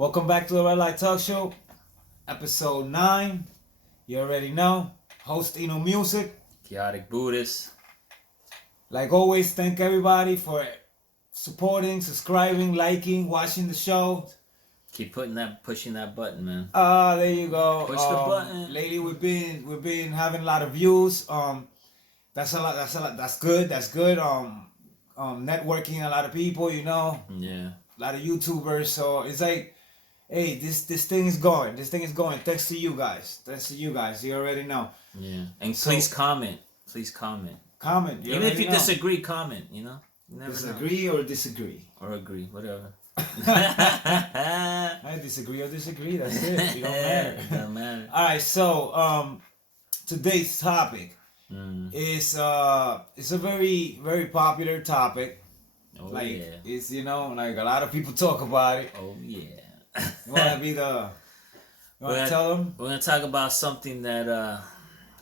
Welcome back to the Red Light Talk Show, episode 9. You already know. Host Innomuzik. Chaoticbuddhist. Like always, thank everybody for supporting, subscribing, liking, watching the show. Keep pushing that button, man. There you go. Push the button. Lately, we've been having a lot of views. That's a lot. That's good. Networking a lot of people. Yeah. A lot of YouTubers. So it's like, hey, this thing is going. This thing is going. Thanks to you guys. You already know. Yeah. And please comment. Comment. Even if you disagree, comment. You never disagree know. or disagree. Or agree, whatever. I disagree or disagree. That's it. It don't matter. It doesn't matter. All right. So today's topic is it's a very very popular topic. Oh yeah. It's like a lot of people talk about it. Oh yeah. You want to tell them? We're gonna talk about something that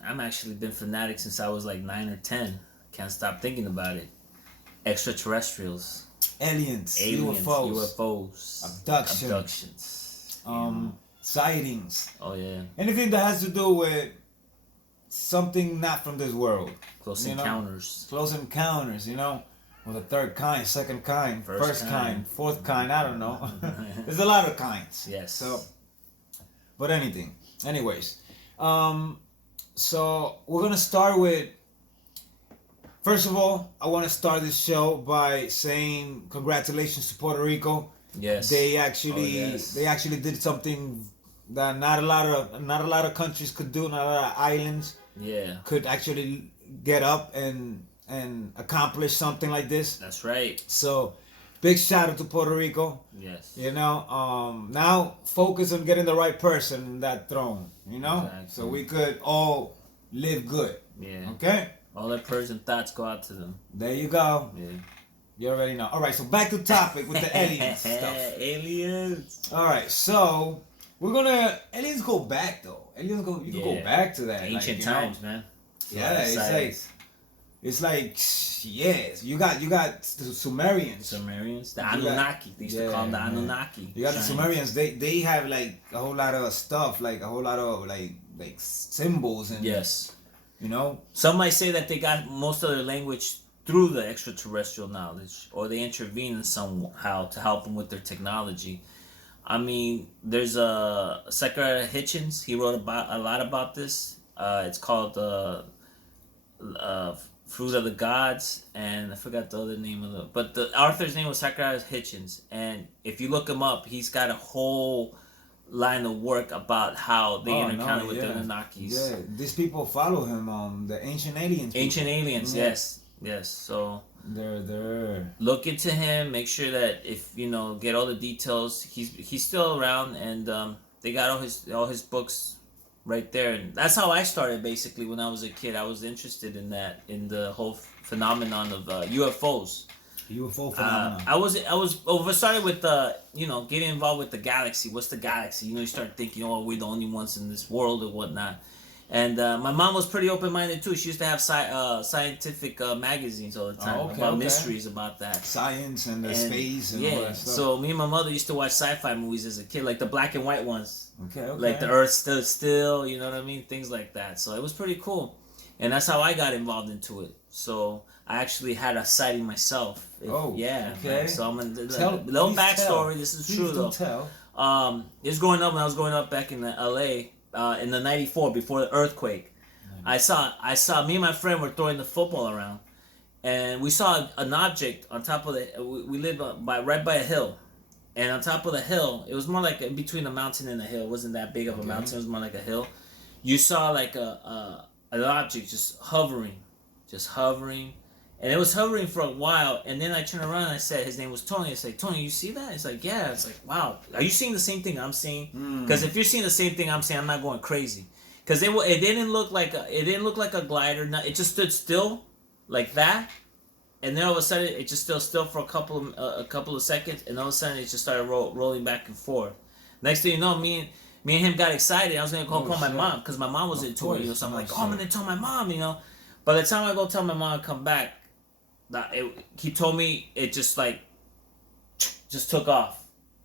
I'm actually been fanatic since I was like 9 or 10. Can't stop thinking about it. Extraterrestrials. Aliens, UFOs, abductions, sightings. Oh yeah. Anything that has to do with something not from this world. Close encounters. Or the third kind, second kind, first kind, fourth kind, I don't know. There's a lot of kinds. Yes. So, but anyways, so we're gonna start with. First of all, I want to start this show by saying congratulations to Puerto Rico. Yes. They actually did something that not a lot of countries could do. Not a lot of islands. Yeah. Could actually get up and accomplish something like this. That's right. So, big shout out to Puerto Rico. Yes. Now focus on getting the right person in that throne. Exactly. So we could all live good. Yeah. Okay. All their prayers and thoughts go out to them. There you go. Yeah. You already know. All right, so back to topic with the aliens stuff. Aliens. All right, so we're gonna aliens go back though. You can go back to that ancient times, man. Yeah, it's like yes. You got the Sumerians. The Anunnaki. They used to call them the Anunnaki. You got the Sumerians. They have like a whole lot of stuff, like a whole lot of like symbols and yes. Some might say that they got most of their language through the extraterrestrial knowledge, or they intervene somehow to help them with their technology. I mean, there's Zachariah Hitchens. He wrote a lot about this. It's called Fruit of the Gods, and I forgot the other name of it. But the author's name was Zachariah Hitchens, and if you look him up, he's got a whole line of work about how they encounter with the Anunnakis. Yeah, these people follow him. The ancient aliens. Ancient aliens, yes. So they're look into him. Make sure that if get all the details. He's still around, and they got all his books right there. And that's how I started basically when I was a kid. I was interested in the whole phenomenon of UFOs. UFO phenomenon. I started with getting involved with the galaxy. What's the galaxy? You start thinking, we're the only ones in this world or whatnot. And my mom was pretty open-minded too. She used to have scientific magazines all the time about mysteries about that. Science and space and all that stuff. So me and my mother used to watch sci-fi movies as a kid, like the black and white ones. Okay. Like the Earth stood still, you know what I mean? Things like that. So it was pretty cool. And that's how I got involved into it. So I actually had a sighting myself. Okay. Man. So I'm a little backstory. This is true though. Tell. It was growing up when I was growing up back in LA in the '94 before the earthquake. I saw me and my friend were throwing the football around, and we saw an object on top of the. We lived right by a hill, and on top of the hill, it was more like in between a mountain and a hill. It wasn't that big of a mountain. It was more like a hill. You saw like an object just hovering, and it was hovering for a while. And then I turned around and I said, his name was Tony. I said, Tony, you see that? It's like, yeah. It's like, wow. Are you seeing the same thing I'm seeing? Because if you're seeing the same thing I'm seeing, I'm not going crazy. Because it didn't look like a glider. No, it just stood still like that. And then all of a sudden, it just stood still for a couple of seconds, and all of a sudden, it just started rolling back and forth. Next thing you know, me and him got excited. I was gonna call my mom because my mom was into it. So I'm like, I'm gonna tell my mom. By the time I go tell my mom to come back, he told me it just took off.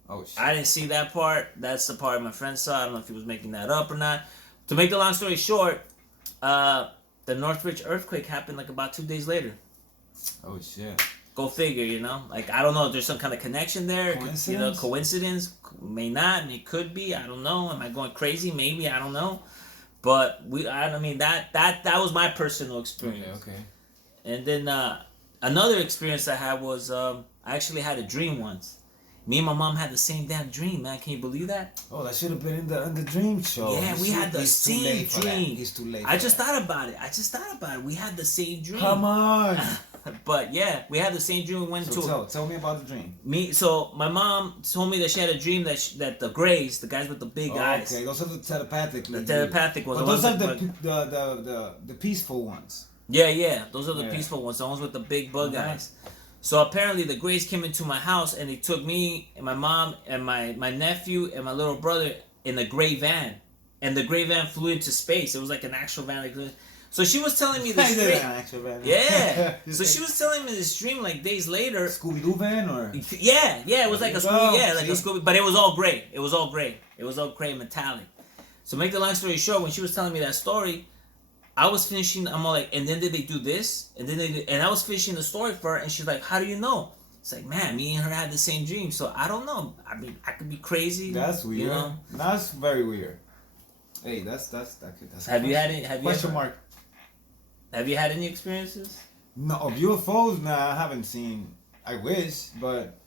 Oh shit. I didn't see that part. That's the part my friend saw. I don't know if he was making that up or not. To make the long story short, the Northridge earthquake happened like about 2 days later. Oh shit. Go figure, you know. Like I don't know if there's some kind of connection there. Coincidence? You know, coincidence may not. It could be. I don't know. Am I going crazy? Maybe. I don't know. But I mean that was my personal experience. Okay. And then another experience I had was I actually had a dream once. Me and my mom had the same damn dream, man. Can you believe that? Oh, that should have been in the dream show. Yeah, we had the same dream. He's too late. I just thought about it. We had the same dream. Come on. But yeah, we had the same dream. We went to tell me about the dream. So my mom told me that she had a dream that the Greys, the guys with the big eyes. Okay, those are the telepathic. The telepathic ones. But those are the peaceful ones. Yeah. Those are the peaceful ones. The ones with the big bug eyes. So apparently the Greys came into my house and they took me and my mom and my nephew and my little brother in the gray van. And the gray van flew into space. It was like an actual van. So she was telling me this dream. Yeah. So she was telling me this dream like days later. Scooby-Doo van or? Yeah. It was like a Scooby. Like a Scooby. But it was all gray. It was all gray metallic. So make the long story short, when she was telling me that story, I was finishing. I'm all like, and then did they do this? And then and I was finishing the story for her, and she's like, "How do you know?" It's like, man, me and her had the same dream, so I don't know. I mean, I could be crazy. That's weird. You know? That's very weird. Hey, that's. Have you had any? Question mark. Have you had any experiences? No, of UFOs. Nah, I haven't seen. I wish, but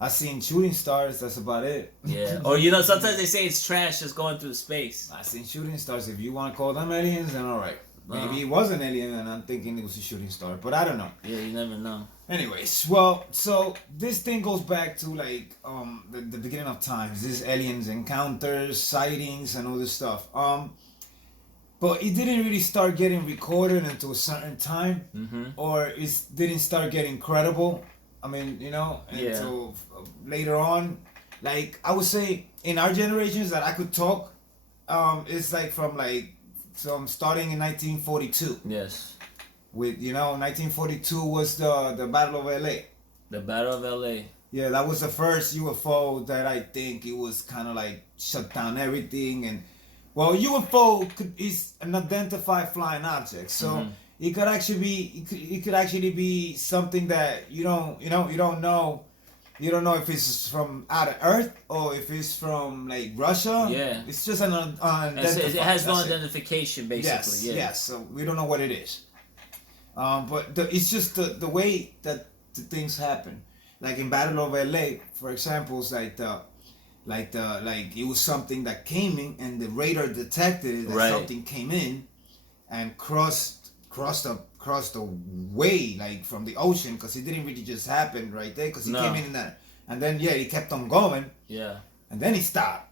I've seen shooting stars. That's about it. Yeah. Or you know, sometimes they say it's trash just going through space. I've seen shooting stars. If you want to call them aliens, then all right. Maybe it was an alien, and I'm thinking it was a shooting star, but I don't know. Yeah, you never know. Anyways, well, so this thing goes back to like the beginning of times. This aliens encounters, sightings, and all this stuff. But it didn't really start getting recorded until a certain time, or it didn't start getting credible. I mean, you know, until later on. Like I would say, in our generations that I could talk, it's like from starting in 1942. Yes. With 1942 was the Battle of LA. The Battle of LA. Yeah, that was the first UFO that I think it was kind of like shut down everything. And well, UFO is an identified flying object, so it could actually be something that you don't know. You don't know if it's from out of Earth or if it's from like Russia. Yeah. It's just an unidentified. It has no identification, basically. Yes. So we don't know what it is. But it's just the way that the things happen. Like in Battle of LA, for example, it's like it was something that came in and the radar detected that something came in and crossed the way, like from the ocean, because it didn't really just happen right there, because he came in that, and then he kept on going, and then he stopped,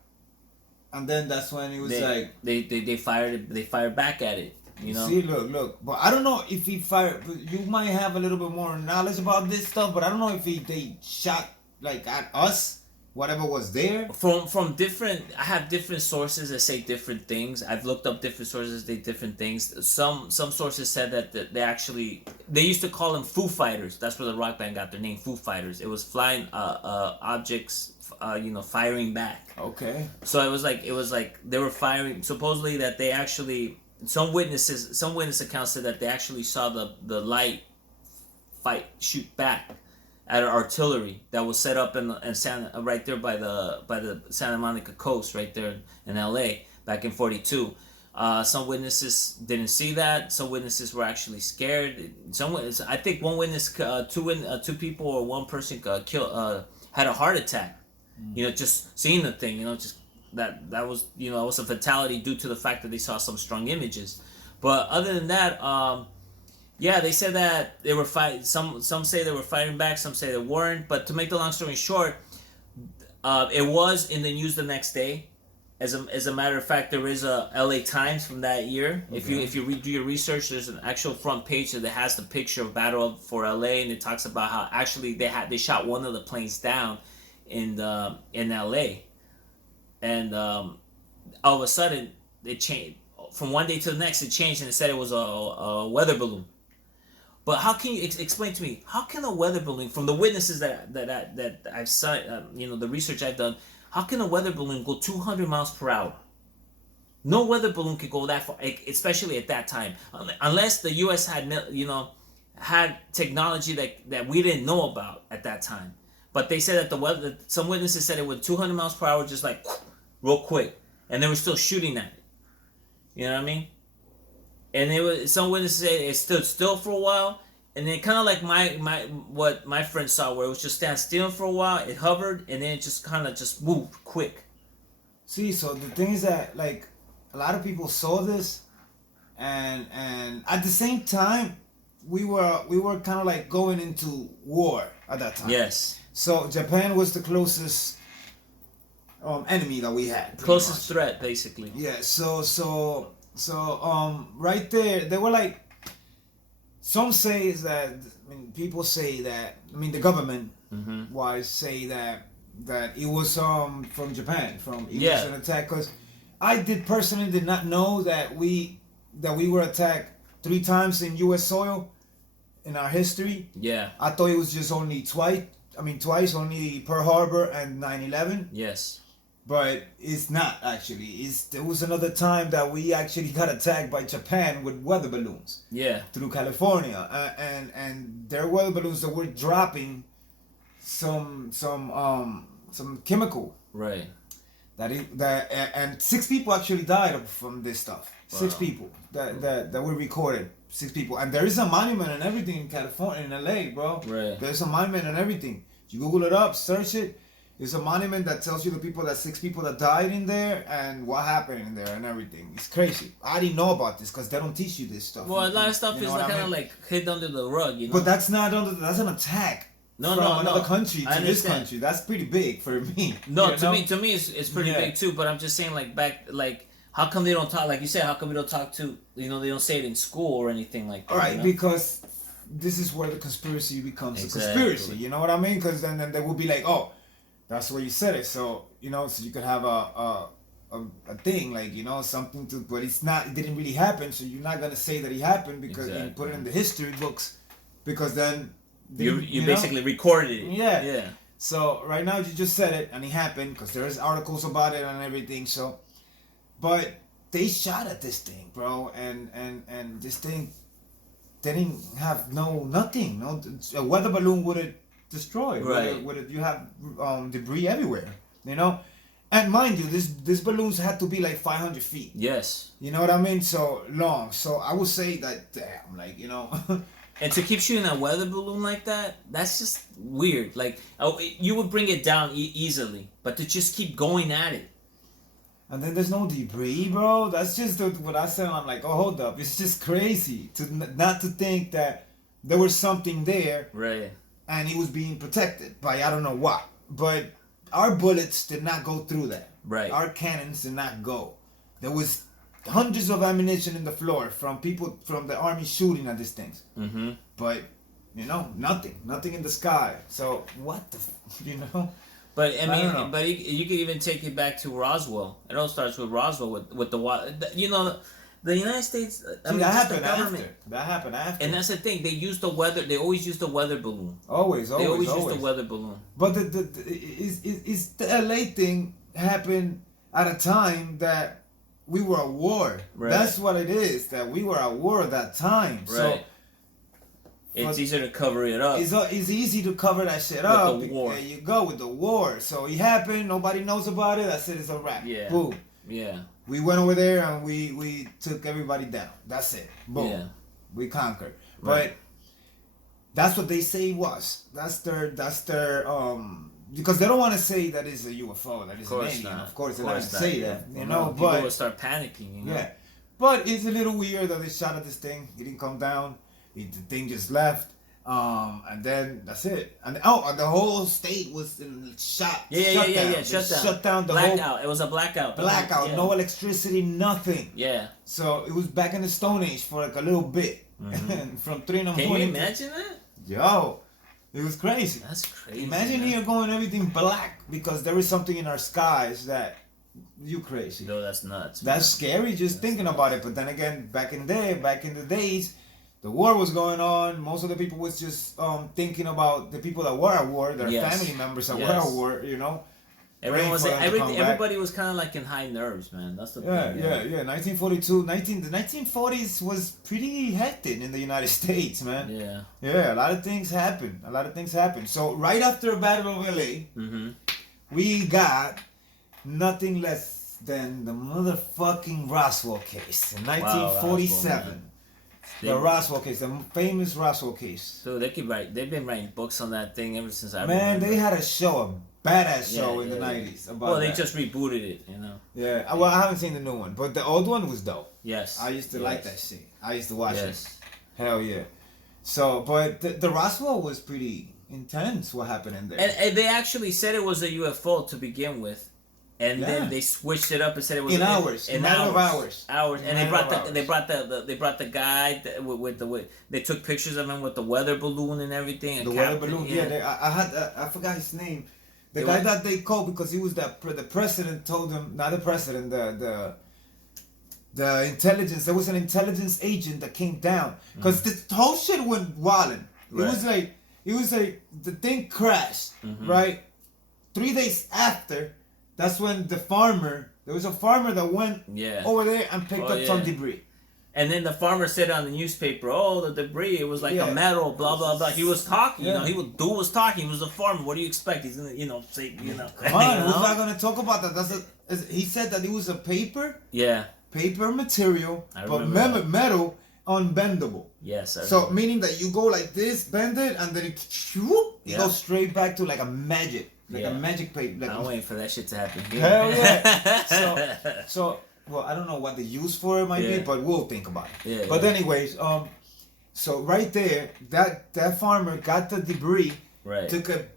and then that's when he was they fired back at it, you know. See, look, but I don't know if he fired. You might have a little bit more knowledge about this stuff, but I don't know if they shot like at us. Whatever was there from different, I have different sources that say different things. I've looked up different sources that say different things. Some sources said that they used to call them Foo Fighters. That's where the rock band got their name, Foo Fighters. It was flying objects, firing back. Okay. So it was like they were firing. Supposedly that they actually some witness accounts said that they actually saw the light shoot back at an artillery that was set up in right there by the Santa Monica coast, right there in LA back in '42. Some witnesses didn't see that. Some witnesses were actually scared. I think one witness, two people or one person had a heart attack. You know, just seeing the thing. You know, just that was it was a fatality due to the fact that they saw some strong images. But other than that, yeah, they said that they were fighting. Some say they were fighting back. Some say they weren't. But to make the long story short, it was in the news the next day. As a matter of fact, there is a LA Times from that year. Okay. If you do your research, there's an actual front page that has the picture of Battle for LA, and it talks about how actually they shot one of the planes down in LA, and all of a sudden it changed from one day to the next. It changed and it said it was a weather balloon. But how can you explain to me? How can a weather balloon, from the witnesses that I've seen, the research I've done, how can a weather balloon go 200 miles per hour? No weather balloon could go that far, especially at that time, unless the U.S. had technology that we didn't know about at that time. But they said that some witnesses said it went 200 miles per hour, just like real quick, and they were still shooting at it. You know what I mean? And some witnesses say it stood still for a while, and then kind of like what my friend saw, where it was just stand still for a while, it hovered, and then it just kind of just moved quick. See, so the thing is that like a lot of people saw this, and at the same time, we were kind of like going into war at that time. Yes. So Japan was the closest enemy that we had. Closest threat, basically. Yeah. So right there, they were like, some say is that, people say that, the government wise say that it was from Japan, it was an attack, because I personally did not know that we were attacked 3 times in U.S. soil in our history. Yeah. I thought it was just only twice, only Pearl Harbor and 9/11. Yes. But it's not actually. There was another time that we actually got attacked by Japan with weather balloons. Yeah. Through California, and their weather balloons that were dropping some chemical. Right. And 6 people actually died from this stuff. Wow. 6 people that were recorded. 6 people, and there is a monument and everything in California, in LA, bro. Right. There's a monument and everything. You Google it up, search it. There's a monument that tells you the 6 people that died in there and what happened in there and everything. It's crazy. I didn't know about this because they don't teach you this stuff. Well, a lot of stuff is kind of like hid under the rug, But that's not that's an attack. From another country to this country. That's pretty big for me. No, to me it's pretty big too. But I'm just saying, how come they don't talk? Like you said, how come we don't talk to? They don't say it in school or anything like that. All right, because this is where the conspiracy becomes a conspiracy. You know what I mean? Because then they will be like, oh, that's where you said it. So so you could have a thing like something to, but it's not. It didn't really happen. So you're not gonna say that it happened because you put it in the history books, because then you basically recorded it. Yeah. Yeah. So right now you just said it and it happened because there's articles about it and everything. So, but they shot at this thing, bro, and this thing didn't have nothing. No, a weather balloon would have destroyed. Right. You have debris everywhere. And mind you, these balloons had to be like 500 feet. Yes. You know what I mean? So long. So I would say that, damn, like And to keep shooting a weather balloon like that, that's just weird. Like, you would bring it down easily, but to just keep going at it. And then there's no debris, bro. That's just what I said. I'm like, oh, hold up. It's just crazy not to think that there was something there. Right. And it was being protected by I don't know what. But our bullets did not go through that. Right. Our cannons did not go. There was hundreds of ammunition in the floor from people from the army shooting at these things. Mm-hmm. But nothing in the sky. So what the But I mean, but you could even take it back to Roswell. It all starts with Roswell with the the United States. That happened after. And that's the thing. They use the weather. They always use the weather balloon. Always. They always use the weather balloon. But the LA thing happened at a time that we were at war. Right. That's what it is. That we were at war at that time. Right. So it's easier to cover it up. It's easy to cover that shit up. With the war. There you go, with the war. So it happened. Nobody knows about it. That's it. It's a wrap. Yeah. Boom. Yeah. We went over there and we took everybody down. That's it. Boom. Yeah. We conquered. Right. But that's what they say it was. That's their because they don't want to say that it's a UFO, that it's an alien. Of course, they're not going to say that. People will start panicking. Yeah. But it's a little weird that they shot at this thing. It didn't come down. The thing just left, and then that's it. And the whole state was shut. Yeah. Shut down the blackout. whole. It was a blackout. Blackout. Yeah. No electricity. Nothing. Yeah. So it was back in the Stone Age for like a little bit, from 3 in the morning. Can you imagine that? Yo, it was crazy. That's crazy. Imagine here going everything black because there is something in our skies that. You crazy. No, that's nuts. That's scary just thinking about it. But then again, back in the days, the war was going on. Most of the people was just thinking about the people that were at war, their family members that were at war. You know. Everybody was kind of like in high nerves, man. That's the thing. Yeah. 1942, the 1940s was pretty hectic in the United States, man. Yeah, a lot of things happened. So right after the Battle of LA, we got nothing less than the motherfucking Roswell case in 1947. The Roswell case, the famous Roswell case. So they've been writing books on that thing ever since I remember. They had a badass show in the 90s about Well, they just rebooted it, you know. Yeah, well, I haven't seen the new one, but the old one was dope. Yes. I used to like that shit. I used to watch it. Hell yeah. So, but the Roswell was pretty intense, what happened in there. And they actually said it was a UFO to begin with. And then they switched it up and said it was in hours. And they brought the guy they took pictures of him with the weather balloon and everything. The weather balloon, I forgot his name. The guy that they called because he was the president told him, not the president, the intelligence. There was an intelligence agent that came down because the whole shit went wildin'. Right. It was like the thing crashed, right? 3 days after, that's when there was a farmer that went over there and picked up some debris. And then the farmer said on the newspaper, the debris, it was like a metal, blah, blah, blah. He was talking, dude was talking. He was a farmer. What do you expect? He's going to, say, Come on, who's not going to talk about that? He said that it was a paper material, but metal unbendable. Yes. So, meaning that you go like this, bend it, and then it goes straight back to like a magic. A magic paper. I'm waiting for that shit to happen. Hell yeah. So, well, I don't know what the use for it might be, but we'll think about it. But anyways, so right there, that farmer got the debris, took it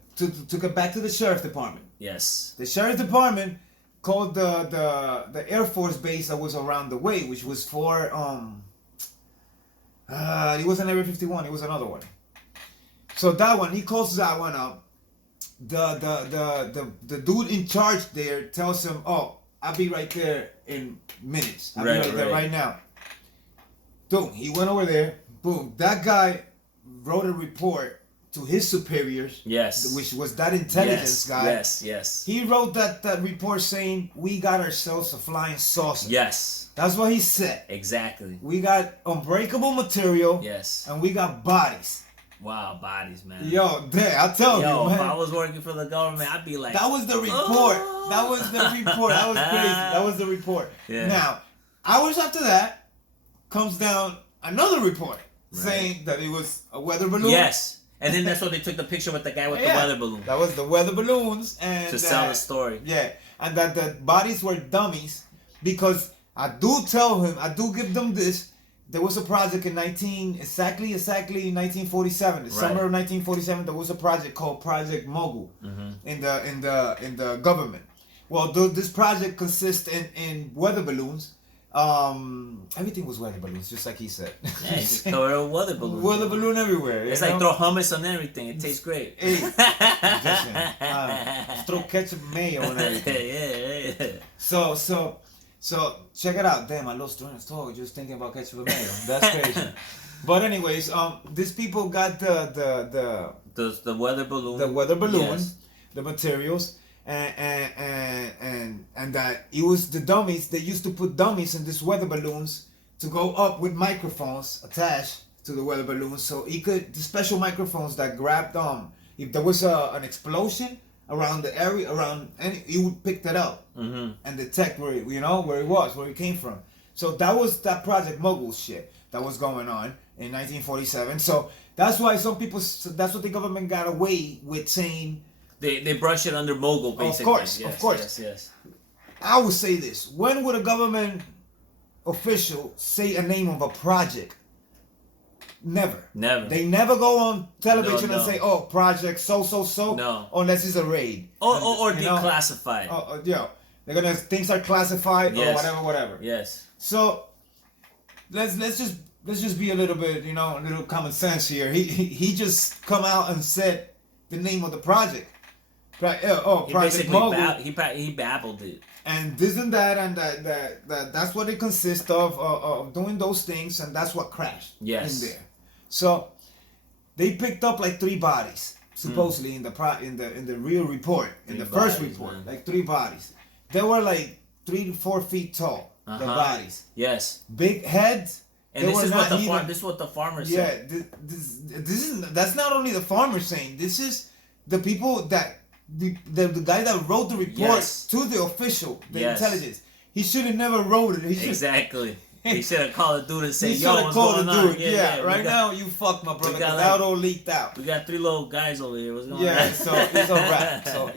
back to the sheriff's department. Yes. The sheriff's department called the Air Force base that was around the way, which was for it wasn't Area 51, it was another one. So that one, he calls that one up. The dude in charge there tells him, I'll be right there in minutes. I'll be right there right now. Dude, he went over there. Boom. That guy wrote a report to his superiors. Yes. Which was that intelligence guy. Yes. He wrote that report saying, we got ourselves a flying saucer. Yes. That's what he said. Exactly. We got unbreakable material. Yes. And we got bodies. Wow, bodies, man. Yo, I'll tell you, man. If I was working for the government, I'd be like... That was the report. That was the report. That was crazy. That was the report. Yeah. Now, hours after that, comes down another report saying that it was a weather balloon. Yes. And then that's when they took the picture with the guy with the weather balloon. That was the weather balloons. And to sell the story. Yeah. And that the bodies were dummies because I do give them this. There was a project in 1947. The summer of 1947, there was a project called Project Mogul in the government. Well, this project consists in weather balloons. Everything was weather balloons, just like he said. Yeah, just cover a weather balloon. Weather balloon everywhere. It's like throw hummus on everything. It tastes great. Hey, throw ketchup, mayo on everything. Yeah. So check it out. Damn, I lost train of thought just thinking about ketchup and mayo. That's crazy. But anyways, these people got the weather balloon. The weather balloon, the materials, and that it was the dummies. They used to put dummies in these weather balloons to go up with microphones attached to the weather balloons, so the special microphones that grabbed if there was an explosion around the area, you would pick that up and detect where it was, where it came from. So that was that Project Mogul shit that was going on in 1947. So that's why that's what the government got away with saying. They brush it under Mogul, basically. Of course. Yes. I would say this: when would a government official say a name of a project? Never. They never go on television and say, project so. No. Unless it's a raid. Or declassified. They're gonna, things are classified or whatever. Yes. So let's just be a little bit, a little common sense here. He just come out and said the name of the project. Project Mogul. He babbled it. And this and that, and that's what it consists of doing those things, and that's what crashed in there. So they picked up like 3 bodies supposedly in the real report, in the first report, man. Like 3 bodies. They were like 3 to 4 feet tall. The bodies. Yes. Big heads. And this is what the farmers say. Yeah, this is that's not only the farmers saying. This is the people that the guy that wrote the report to the official, the intelligence. He should have never wrote it. Exactly. He should have called the dude and said, "Yo, what's going on?" Yeah, right now you fucked my brother. That all leaked out. We got 3 little guys over here. What's going on? Yeah, so it's a wrap. So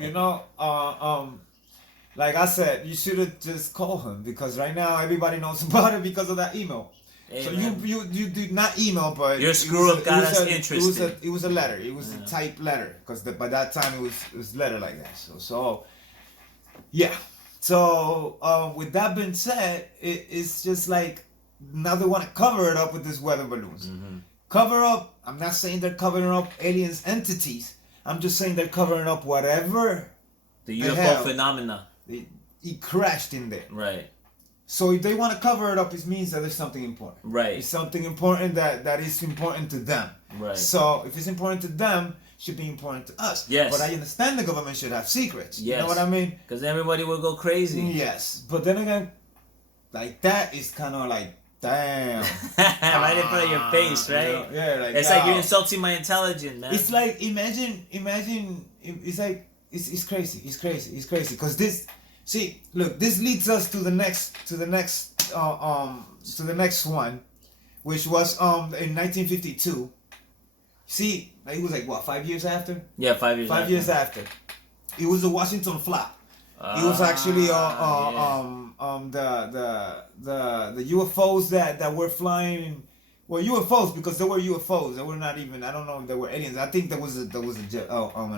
like I said, you should have just called him because right now everybody knows about it because of that email. Hey, so you did not email, but your screw up got us interested. It was a letter. It was a typed letter because by that time it was letter like that. So yeah. So with that being said, it's just like now they want to cover it up with these weather balloons. Mm-hmm. Cover up. I'm not saying they're covering up aliens entities. I'm just saying they're covering up whatever the UFO phenomena. It crashed in there. Right. So if they want to cover it up, it means that there's something important. Right. It's something important that is important to them. Right. So if it's important to them, it should be important to us. Yes. But I understand the government should have secrets. Yes. You know what I mean? Because everybody will go crazy. Yes. But then again, like that is kind of like, damn. Right in front of your face, right? You know? Yeah. Like it's like you're insulting my intelligence, man. It's like imagine. It's like it's crazy. It's crazy. Because this. See, look, this leads us to the next one, which was in 1952. See, it was like what, 5 years after? Yeah, 5 years. 5 years after. It was the Washington flop. It was actually the UFOs that were flying. Well, UFOs because they were UFOs. They were not even. I don't know if they were aliens. I think there was an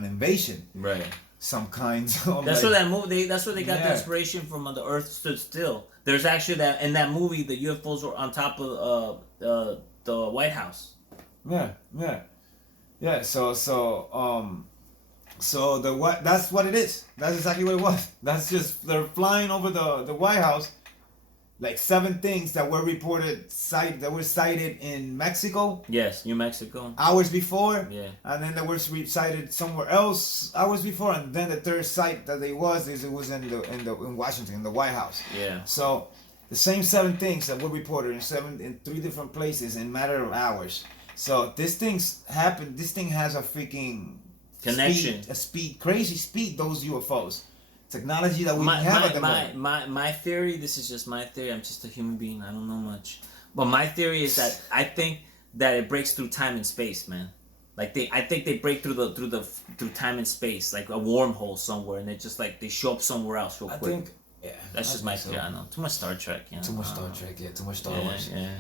invasion. Right. Some kinds of that's like, where that movie. That's where they got the inspiration from. The Earth Stood Still. There's actually that in that movie. The UFOs were on top of the White House. Yeah. So the what? That's what it is. That's exactly what it was. That's just they're flying over the White House. Like 7 things that were cited in Mexico. Yes, New Mexico. Hours before. Yeah. And then they were cited somewhere else hours before, and then the third site that it was in Washington, in the White House. Yeah. So the same 7 things that were reported in 3 different places in a matter of hours. So this thing's happened. This thing has a freaking connection, crazy speed. Those UFOs. Technology that we have at the moment. My theory, this is just my theory, I'm just a human being, I don't know much. But my theory is that I think that it breaks through time and space, man. Like I think they break through time and space, like a wormhole somewhere, and they just like they show up somewhere else real quick. That's just my theory. I know. Too much Star Trek, you know. Too much Star Trek, too much Star Wars. Yeah.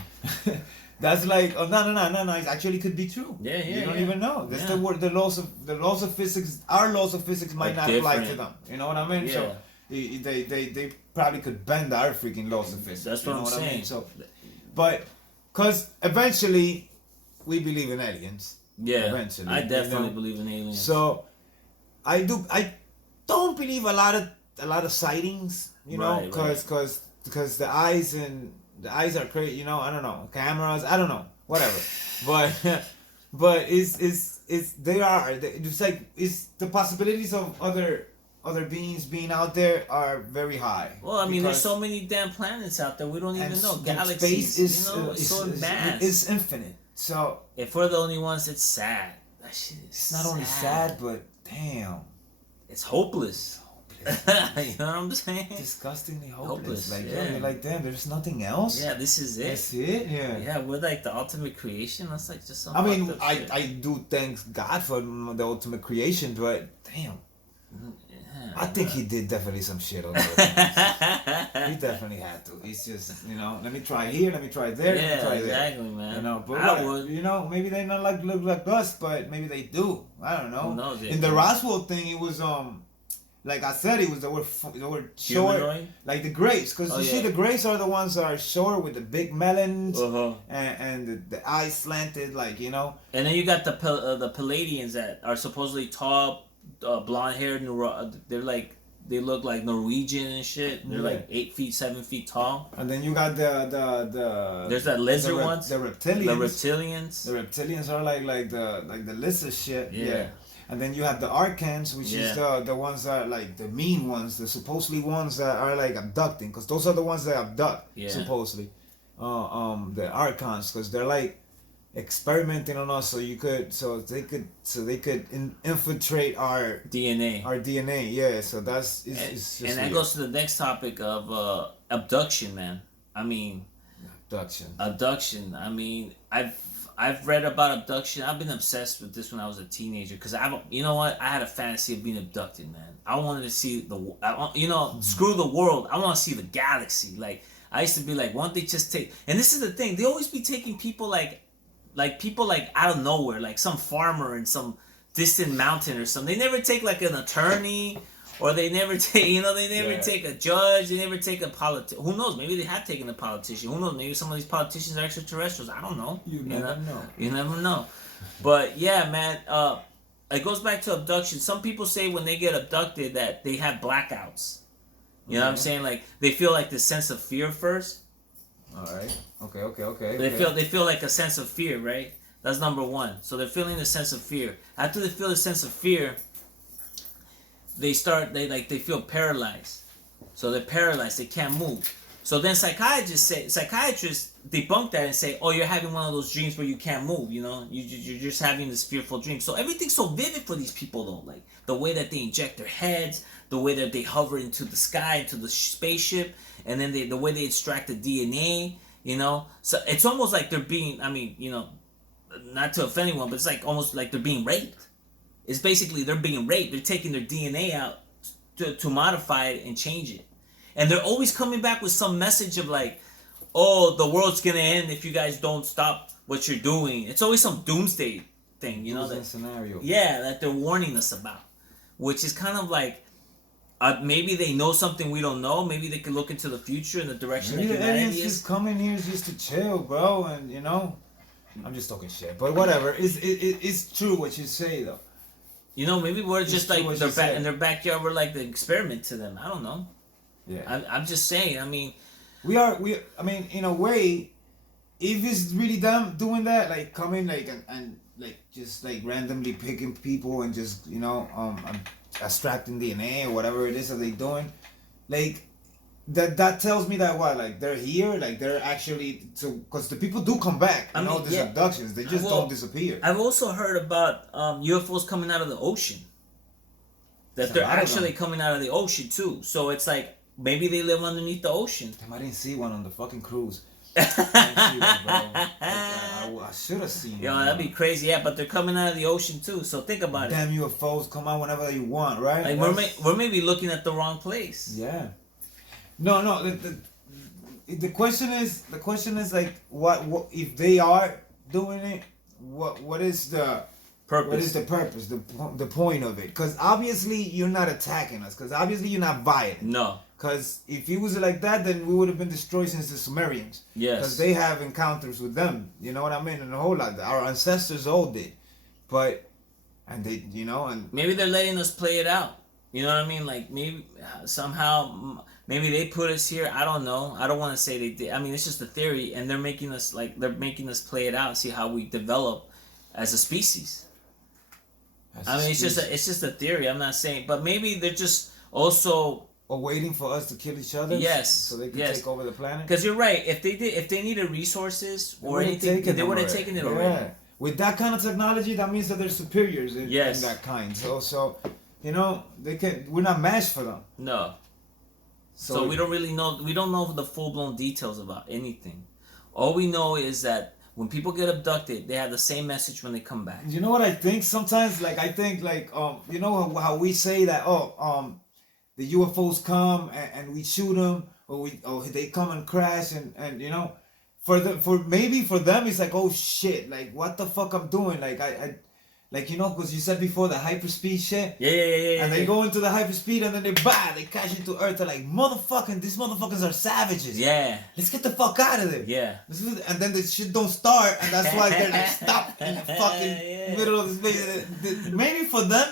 That's like no. It actually could be true. Yeah. You don't even know. That's the word. The laws of physics. Our laws of physics might not apply to them. You know what I mean? Yeah. So they probably could bend our freaking laws of physics. That's what I'm saying. I mean? So, but because eventually we believe in aliens. Yeah. Eventually, I definitely believe in aliens. So I don't believe a lot of sightings. You know, because the eyes are crazy, you know. I don't know, cameras. I don't know, whatever. but it's like the possibilities of other beings being out there are very high. Well, I mean, there's so many damn planets out there we don't even know. Galaxies, space is it's so vast. It's infinite. So if we're the only ones, it's sad. That shit is. It's not only sad, but damn, it's hopeless. You know what I'm saying? Disgustingly hopeless. Like, you're like, damn, there's nothing else? Yeah, this is it. That's it? Yeah. Yeah, we're like the ultimate creation. That's like just some. I mean, I do thank God for the ultimate creation, but damn. Yeah, I think he did definitely some shit on there. He definitely had to. He's just, you know, let me try here, let me try there, let me try there. Exactly, man. You know, but I would. You know, maybe they not look like us, but maybe they do. I don't know. Who knows? In the Roswell thing, it was like I said, it was they were short, like the grapes, because you see the grapes are the ones that are short with the big melons and the eyes slanted, like, you know. And then you got the Palladians that are supposedly tall, blonde haired. They're like they look like Norwegian and shit. They're like 8 feet, 7 feet tall. And then you got the there's that lizard ones. The reptilians. The reptilians are like the lizard shit. Yeah. And then you have the archons, which is the ones that are like the mean ones, the supposedly ones that are like abducting, because those are the ones that abduct supposedly. The archons, because they're like experimenting on us, so they could infiltrate our DNA. Yeah, so that's it's just and that weird. goes to the next topic of abduction, man. I mean, abduction. I mean, I've read about abduction. I've been obsessed with this when I was a teenager, because you know what, I had a fantasy of being abducted, man. I wanted to see screw the world, I want to see the galaxy. Like, I used to be like, why don't they just take, and this is the thing, they always be taking people like people like out of nowhere, like some farmer in some distant mountain or something. They never take like an attorney, or they never take, take a judge. They never take a politician. Who knows? Maybe they have taken a politician. Who knows? Maybe some of these politicians are extraterrestrials. I don't know. You never know. You never know. But yeah, man, it goes back to abduction. Some people say when they get abducted that they have blackouts. You know what I'm saying? Like, they feel like this sense of fear first. All right. Okay. They feel like a sense of fear, right? That's number one. So they're feeling the sense of fear. After they feel the sense of fear, they feel paralyzed. So they're paralyzed. They can't move. So then psychiatrists debunk that and say, oh, you're having one of those dreams where you can't move. You're just having this fearful dream. So everything's so vivid for these people, though. Like the way that they inject their heads, the way that they hover into the sky, into the spaceship, and then the way they extract the DNA. So it's almost like they're being, not to offend anyone, but it's like almost like they're being raped. It's basically they're being raped. They're taking their DNA out to modify it and change it. And they're always coming back with some message of like, oh, the world's going to end if you guys don't stop what you're doing. It's always some doomsday thing, that scenario. Yeah, that they're warning us about. Which is kind of like, maybe they know something we don't know. Maybe they could look into the future in the direction maybe that humanity is. Just coming here just to chill, bro. And, I'm just talking shit. But whatever. It's true what you say, though. Maybe we're just like in their backyard. We're like the experiment to them. I don't know. Yeah. I'm just saying. I mean, I mean, in a way, if it's really them doing that, like coming like and like just like randomly picking people and just extracting DNA or whatever it is that they're doing, like that tells me that like they're here, like they're actually because the people do come back. These abductions, they just don't disappear. I've also heard about UFOs coming out of the ocean. That they're actually coming out of the ocean too. So it's like maybe they live underneath the ocean. Damn, I didn't see one on the fucking cruise. I didn't see one, bro. I should have seen one. That'd be crazy. Yeah, but they're coming out of the ocein too. So think about it. Damn UFOs come out whenever you want, right? Like we're maybe looking at the wrong place. Yeah. No. The question is like what if they are doing it? What is the purpose? What is the purpose? The point of it? Because obviously you're not attacking us. Because obviously you're not violent. No. Because if it was like that, then we would have been destroyed since the Sumerians. Yes. Because they have encounters with them. You know what I mean? And a whole lot. Our ancestors all did. And maybe they're letting us play it out. You know what I mean? Like maybe somehow, maybe they put us here. I don't know. I don't want to say they did. I mean, it's just a theory, and they're making us play it out, see how we develop as a species. It's just a theory. I'm not saying, but maybe they're just also waiting for us to kill each other. Yes, so they can take over the planet. Because you're right. If they needed resources or anything, they would have taken it already. Yeah. With that kind of technology, that means that they're superiors in that kind. So we're not matched for them. No. So we don't really know. We don't know the full blown details about anything. All we know is that when people get abducted, they have the same message when they come back. You know what I think sometimes? Like I think how we say that the UFOs come and we shoot them or they come and crash and for them it's like, oh shit, like what the fuck I'm doing, like Like, you know, because you said before the hyperspeed shit. Yeah. And they go into the hyperspeed and then they crash into Earth. They're like, motherfucking, these motherfuckers are savages. Yeah. Let's get the fuck out of there. Yeah. And then the shit don't start, and that's why they're like stopped in the fucking middle of this space. Maybe for them,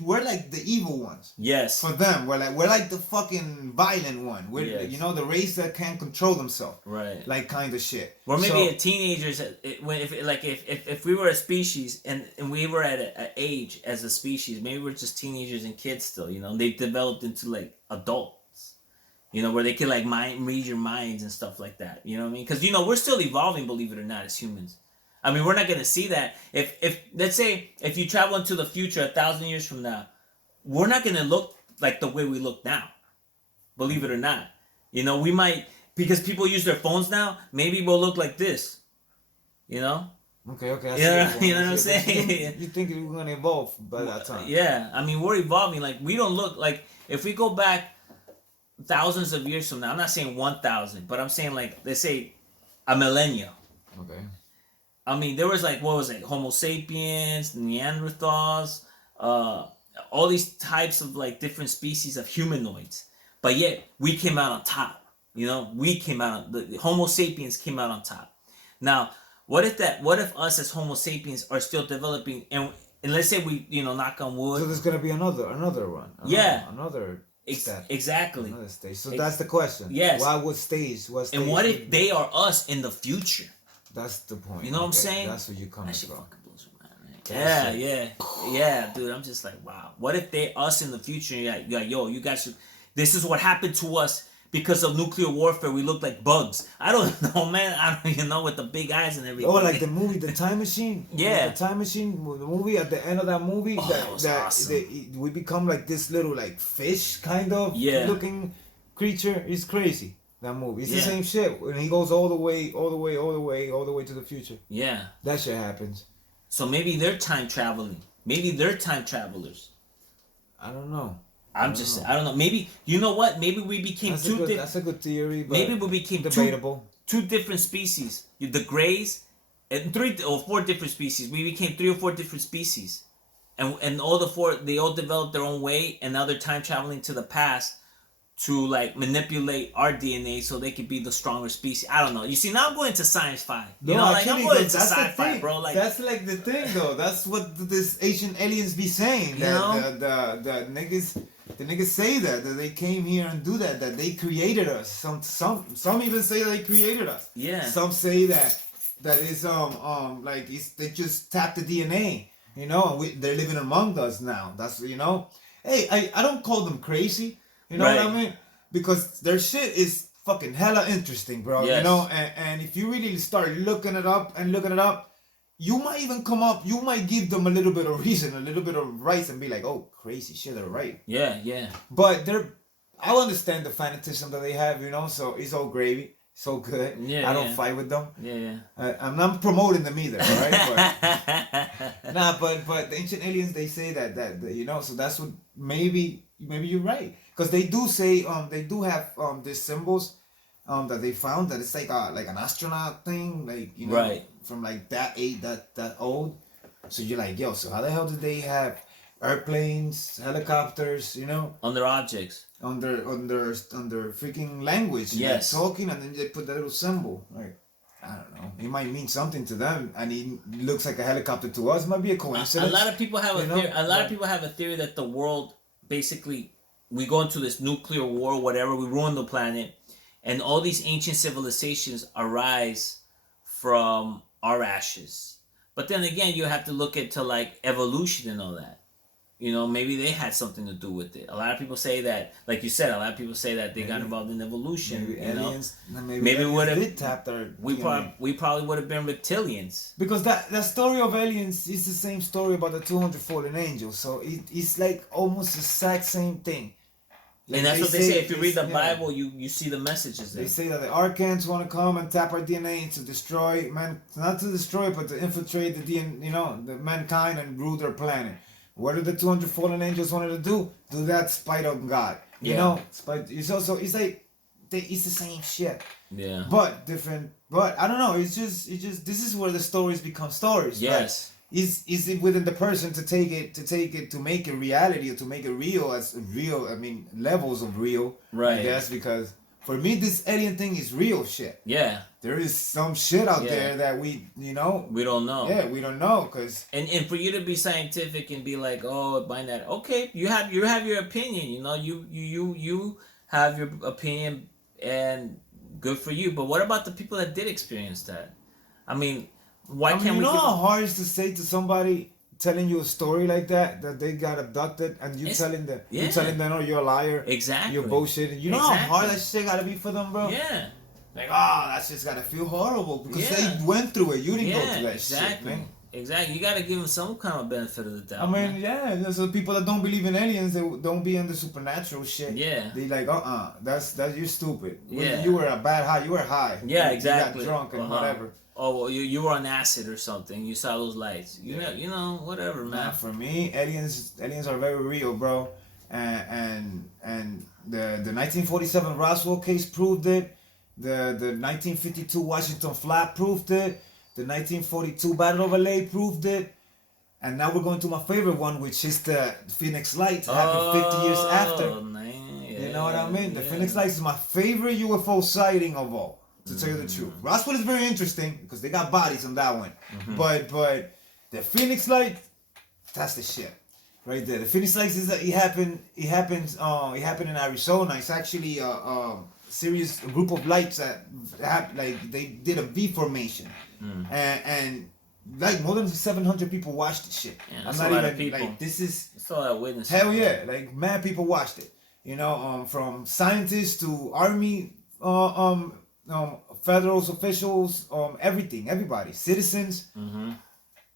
we're like the evil ones. Yes. For them, we're like the fucking violent one. We're you know, the race that can't control themselves. Right. Like kind of shit. Or maybe a teenagers. If we were a species and we were at an age as a species, maybe we're just teenagers and kids still. You know, they've developed into like adults. You know, where they can like read your minds and stuff like that. You know what I mean? Because, you know, we're still evolving, believe it or not, as humans. I mean, we're not going to see that. If let's say, if you travel into the future 1,000 years from now, we're not going to look like the way we look now. Believe it or not. You know, we might, because people use their phones now, maybe we'll look like this. You know? Okay. You know what I'm saying? You think we're going to evolve by that time? Yeah. I mean, we're evolving. Like, we don't look like, if we go back thousands of years from now, I'm not saying 1,000, but I'm saying like, let's say a millennium. Okay. I mean, there was like, what was it? Homo sapiens, Neanderthals, all these types of like different species of humanoids. But yet we came out on top. You know, the Homo sapiens came out on top. Now, what if us as Homo sapiens are still developing and let's say we, you know, knock on wood. So there's gonna be another one. Another exactly. Another stage. So that's the question. Yes. Why would stage? What stage? And what if they are us in the future? That's the point. You know what I'm saying? That's where you come from. Fucking blows my mind, right? Yeah, dude. I'm just like, wow. What if they us in the future? And you're like, yo, you guys should. This is what happened to us because of nuclear warfare. We look like bugs. I don't know, man. I don't even know with the big eyes and everything. Oh, like the movie, The Time Machine. Yeah, The Time Machine. The movie at the end of that movie, that was awesome. we become like this little like fish kind of looking creature. It's crazy. That movie. It's the same shit. And he goes all the way to the future. Yeah. That shit happens. So maybe they're time traveling. Maybe they're time travelers. I don't know. I don't know. Maybe, you know what? Maybe we became that's a good theory, but maybe we became debatable. Two different species. The Greys, and 3 or 4 different species. We became 3 or 4 different species. And all the 4, they all developed their own way, and now they're time traveling to the past to like manipulate our DNA so they could be the stronger species. I don't know. You see, now I'm going to sci-fi. You know, like I'm going to sci-fi, bro. Like that's like the thing, though. That's what this ancient aliens be saying. You know? The niggas say that they came here and do that they created us. Some even say they created us. Yeah. Some say that is like they just tapped the DNA. You know, and they're living among us now. That's, you know. Hey, I don't call them crazy. You know what I mean? Because their shit is fucking hella interesting, bro. Yes. You know, and if you really start looking it up, you might even you might give them a little bit of reason, a little bit of rights, and be like, oh, crazy shit, they're right. Yeah. But I understand the fanatism that they have, you know, so it's all gravy. So good. Yeah, I don't fight with them. Yeah. I'm not promoting them either, right? But the ancient aliens, they say that you know, so that's what maybe you're right, because they do say they do have these symbols that they found that it's like an astronaut thing, like, you know, from like that old. So you're like, yo, so how the hell did they have airplanes, helicopters, you know, on their objects, on their freaking language? Yes. Like talking, and then they put that little symbol. Like, I don't know. It might mean something to them, and it looks like a helicopter to us. It might be a coincidence. A lot of people have a people have a theory that the world, basically, we go into this nuclear war, whatever, we ruin the planet, and all these ancient civilizations arise from our ashes. But then again, you have to look into like evolution and all that. You know, maybe they had something to do with it. A lot of people say that, like you said, they got involved in evolution. Maybe you aliens, know, maybe would have tapped our. We probably would have been reptilians. Because that story of aliens is the same story about the 200 fallen angels. So it's like almost the exact same thing. Like, and that's what they say. If you read the Bible, you see the messages there. They say that the archons want to come and tap our DNA to destroy man, not to destroy, but to infiltrate the DNA, you know, the mankind and rule their planet. What did the 200 fallen angels wanted to do? Do that spite of God. You know, spite. It's also it's like it's the same shit. Yeah. But different. But I don't know. It's just this is where the stories become stories. Yes. is it within the person to take it to make it reality or to make it real as real. I mean, levels of real. Right. I guess because for me this alien thing is real shit. Yeah. There is some shit out there that we we don't know. Yeah, we don't know because and for you to be scientific and be like, oh, by that, okay, you have your opinion. You have your opinion, and good for you. But what about the people that did experience that? I mean, why can't we? You know how hard it is to say to somebody telling you a story like that they got abducted and you telling them oh, you're a liar, exactly, you're bullshitting. You know how hard that shit gotta be for them, bro. Yeah. Like, oh, that shit's gotta feel horrible because they went through it. You didn't go through that shit, man. Exactly. You gotta give them some kind of benefit of the doubt. I mean, there's the people that don't believe in aliens, they don't be in the supernatural shit. Yeah. They like, that's you're stupid. Yeah. You were a bad high. You were high. Yeah, exactly. You got drunk and whatever. Oh, well, you were on acid or something. You saw those lights. You know, whatever, man. Nah, for me, aliens are very real, bro. And the 1947 Roswell case proved it. The 1952 Washington Flat proved it. The 1942 Battle of LA proved it. And now we're going to my favorite one, which is the Phoenix Lights. Happened 50 years after. Man, you know what I mean? The Phoenix Lights is my favorite UFO sighting of all. To tell you the truth, Roswell is very interesting because they got bodies on that one, but the Phoenix Light, that's the shit, right there. The Phoenix Lights is it happened in Arizona. It's actually a group of lights that they did a V formation, and like more than 700 people watched the shit. Yeah, that's a lot of people. Like, this is that's a lot of witnesses. Hell yeah, like mad people watched it. You know, from scientists to army, federal officials, everybody, citizens,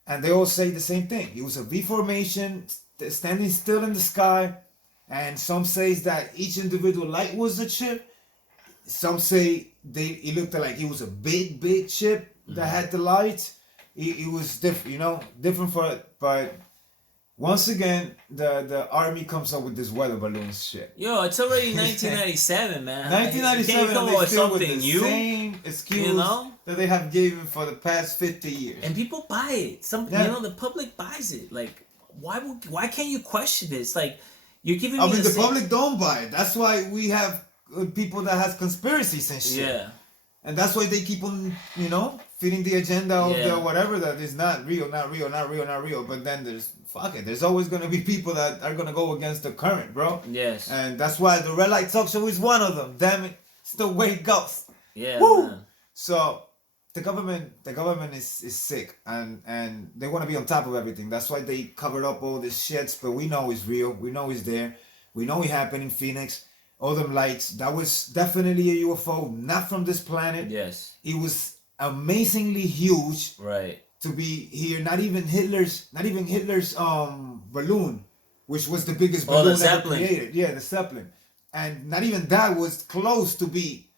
and they all say the same thing. It was a V formation, standing still in the sky, and some says that each individual light was a chip. Some say it looked like it was a big chip that had the lights. It was different, different but once again, the army comes up with this weather balloons shit. Yo, it's already 1997, man. 1997, come they with still something with the new, same excuse that they have given for the past 50 years. And people buy it. The public buys it. Like, why can't you question it? It's like you're giving me. The public don't buy it. That's why we have people that has conspiracies and shit. Yeah. And that's why they keep on, feeding the agenda of the whatever that is not real. But then there's always going to be people that are going to go against the current, bro. Yes. And that's why the Red Light Talk Show is one of them. Damn it. It's the way it goes. Yeah, woo! Man. So the government is sick and they want to be on top of everything. That's why they covered up all this shit, but we know it's real. We know it's there. We know it happened in Phoenix. All them lights, that was definitely a UFO, not from this planet. Yes. It was amazingly huge. Right. To be here, not even Hitler's balloon, which was the biggest balloon ever created. Yeah, the Zeppelin. And not even that was close to be,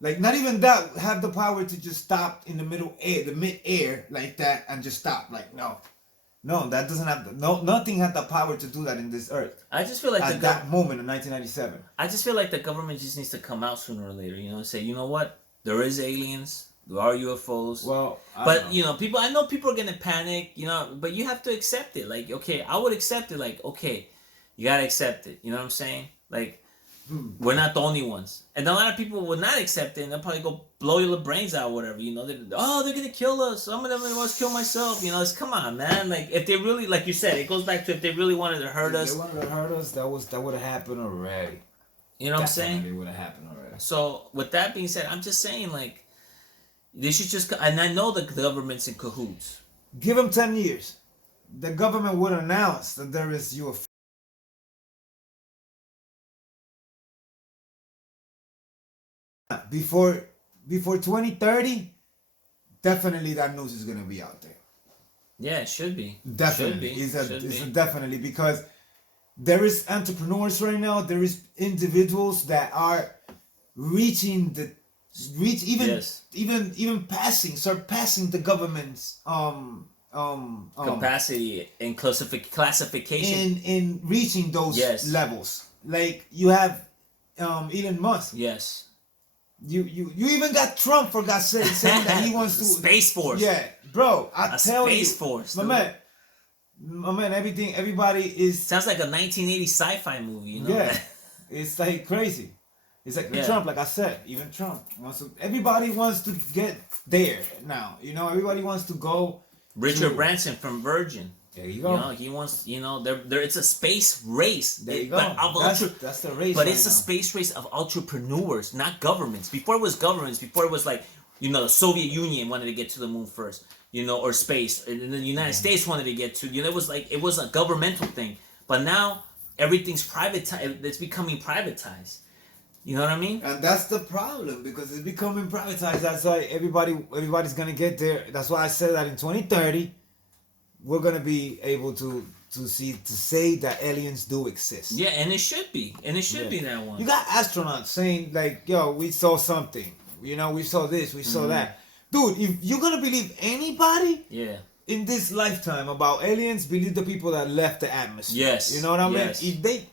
not even that had the power to just stop in the mid-air like that and just stop. No, that doesn't have nothing had the power to do that in this earth. I just feel like at that moment in 1997. I just feel like the government just needs to come out sooner or later, say, you know what? There is aliens. There are UFOs. Well, people. I know people are gonna panic. But you have to accept it. Like, okay, I would accept it. Like, okay, you gotta accept it. You know what I'm saying? Like, we're not the only ones. And a lot of people would not accept it, and they'll probably go blow your brains out, or whatever. They're gonna kill us. Some of them must kill myself. It's come on, man. Like, if they really, like you said, it goes back to if they really wanted to hurt us. If they wanted to hurt us, that would have happened already. You know what I'm saying? It would have happened already. So with that being said, I'm just saying, like, they should just, and I know the government's in cahoots. Give them 10 years. The government would announce that there is UFO. Before 2030, definitely that news is gonna be out there. Yeah, it should be. Definitely, definitely, because there is entrepreneurs right now. There is individuals that are surpassing the government's capacity and classification in reaching those levels. Like you have Elon Musk. Yes. you even got Trump, for God's sake, saying that he wants to Space Force. Yeah, bro, I tell you, Space Force, my man, everybody is sounds like a 1980 sci-fi movie, you know? Yeah, it's like crazy. It's like Trump, like I said, even Trump wants to. Everybody wants to get there now. You know, everybody wants to go. Richard Branson from Virgin. There you go. You know, he wants. You know, there. It's a space race. There you go. That's the race. But it's a space race of entrepreneurs, not governments. Before it was governments. Before it was like, you know, the Soviet Union wanted to get to the moon first. You know, or space, and the United States wanted to get to. You know, it was a governmental thing. But now everything's privatized. It's becoming privatized. You know what I mean? And that's the problem, because it's becoming privatized. That's why everybody's gonna get there. That's why I said that in 2030 we're gonna be able to say that aliens do exist. Yeah, and it should be. And it should be that one. You got astronauts saying like, yo, we saw something. You know, we saw this, we saw that. Dude, if you're gonna believe anybody in this lifetime about aliens, believe the people that left the atmosphere. Yes. You know what I mean? If they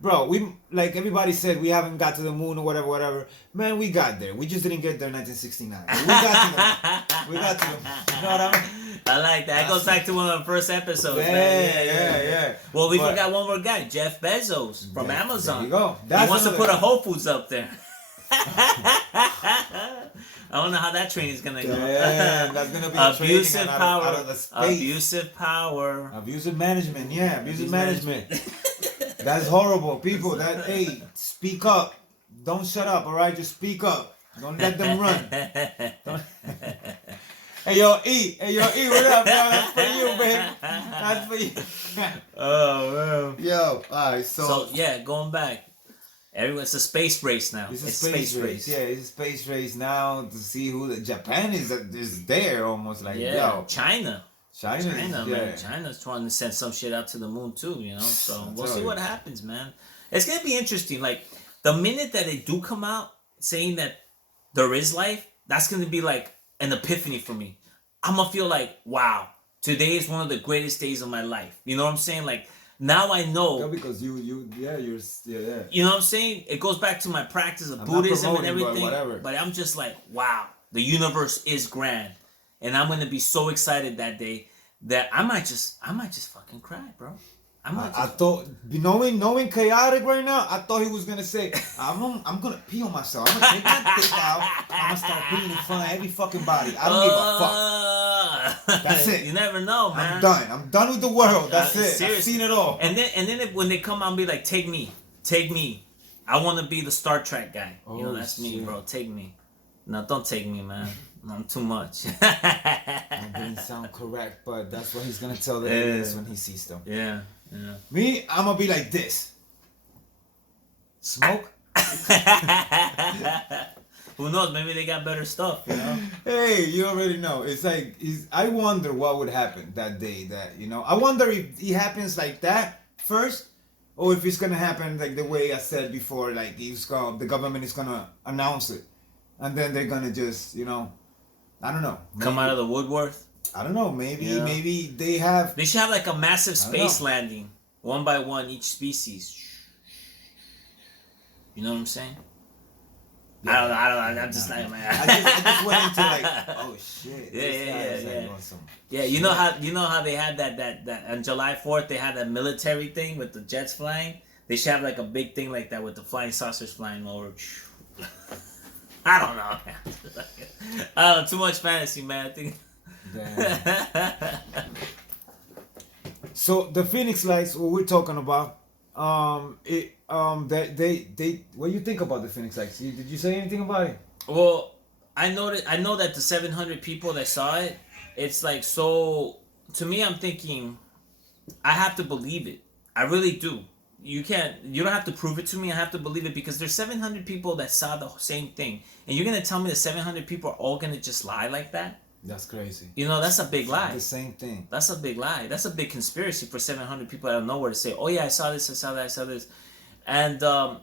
Bro, we, like everybody said, we haven't got to the moon or whatever. Man, we got there. We just didn't get there in 1969. We got to the moon. We got to the moon. You know what I mean? I like that. It goes back to one of the first episodes. Yeah. Well, we forgot one more guy, Jeff Bezos from Amazon. There you go. He wants to put a Whole Foods up there. I don't know how that train is gonna go. Yeah, that's gonna be abusive power. Out of the space. Abusive power. Abusive management. Yeah, abusive management. That's horrible. People, hey, speak up. Don't shut up. All right, just speak up. Don't let them run. Hey yo, E. What up, bro? That's for you, man. That's for you. Oh man. Yo, all right. So yeah, going back. It's a space race now. It's a space race. Yeah, it's a space race now to see who. Japan is there almost like yo. China, man. China's trying to send some shit out to the moon too. You know, so we'll see what happens, man. It's gonna be interesting. Like the minute that they do come out saying that there is life, that's gonna be like an epiphany for me. I'm gonna feel like, wow, today is one of the greatest days of my life. You know what I'm saying? Like. Now I know. Yeah, because you're. You know what I'm saying? It goes back to my practice of Buddhism and everything. But I'm just like, wow, the universe is grand, and I'm gonna be so excited that day that I might just fucking cry, bro. I thought, knowing Chaotic right now, I thought he was gonna say, I'm gonna pee on myself. I'm gonna take my dick out. I'm gonna start peeing in front of every fucking body. I don't give a fuck. That's it. You never know, man. I'm done with the world. That's it. Seriously. I've seen it all. And then when they come out and be like, take me. I want to be the Star Trek guy. You know, that's me, bro. Take me. No, don't take me, man. I'm too much. That didn't sound correct, but that's what he's gonna tell the aliens when he sees them. Yeah. Me, I'm gonna be like this. Smoke. Who knows? Maybe they got better stuff, you know? Hey, you already know. It's like, I wonder what would happen that day. I wonder if it happens like that first, or if it's gonna happen like the way I said before. Like the government is gonna announce it, and then they're gonna just, I don't know. Maybe. Come out of the woodwork. I don't know. Maybe they should have like a massive space landing, one by one, each species. You know what I'm saying? Yeah. I don't know. I'm just like, man. I just went into like, oh shit. Yeah. You know how they had that on July 4th they had that military thing with the jets flying. They should have like a big thing like that with the flying saucers flying over. I don't know. I don't know. Too much fantasy, man. I think. Damn. So the Phoenix Lights, what we're talking about, they what do you think about the Phoenix Lights? Did you say anything about it? Well, I know that the 700 people that saw it, it's like, so to me, I'm thinking I have to believe it. I really do. You don't have to prove it to me. I have to believe it because there's 700 people that saw the same thing, and you're gonna tell me that 700 people are all gonna just lie like that? That's crazy. That's a big lie. The same thing. That's a big lie. That's a big conspiracy for 700 people out of nowhere to say, oh yeah, I saw this, I saw that, I saw this. And the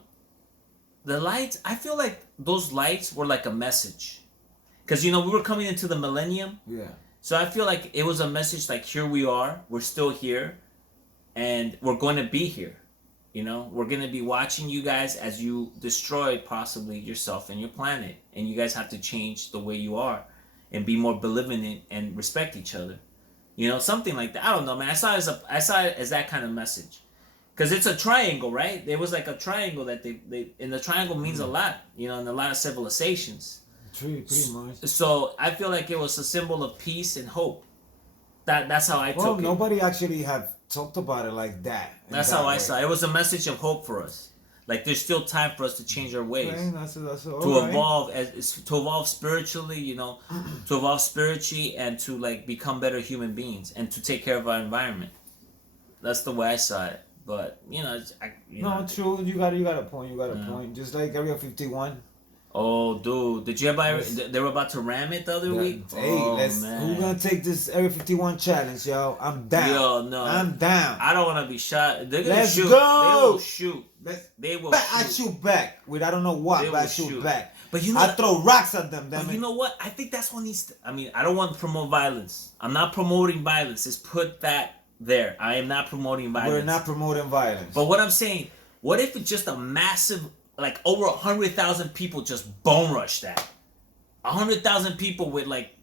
lights, I feel like those lights were like a message. Because, we were coming into the millennium. Yeah. So I feel like it was a message like, here we are, we're still here, and we're going to be here. You know, we're gonna be watching you guys as you destroy possibly yourself and your planet, and you guys have to change the way you are, and be more benevolent and respect each other. You know, something like that. I don't know, man. I saw it as that kind of message, because it's a triangle, right? There was like a triangle that they and the triangle means a lot, you know, in a lot of civilizations. Pretty much. So I feel like it was a symbol of peace and hope. That's how I took it. Well, nobody actually have talked about it like that. That's how I saw it. It was a message of hope for us. Like there's still time for us to change our ways, to evolve spiritually, you know, to evolve spiritually, and to like become better human beings, and to take care of our environment. That's the way I saw it. But you know, true. You got a point. You got a point. Just like Area 51. Oh, dude! Did you ever? They were about to ram it the other week. Hey, man. Who's gonna take this Area 51 challenge, yo? I'm down. Yo, no, I'm down. I don't want to be shot. They're gonna Let's shoot. go. They will shoot. They will. I shoot back with I don't know what, but I shoot back. But you know, I throw rocks at them. But you know what? I think that's what needs to. I mean, I don't want to promote violence. I'm not promoting violence. Just put that there. I am not promoting violence. We're not promoting violence. But what I'm saying, what if it's just a massive, like over 100,000 people just bone rush that? 100,000 people with like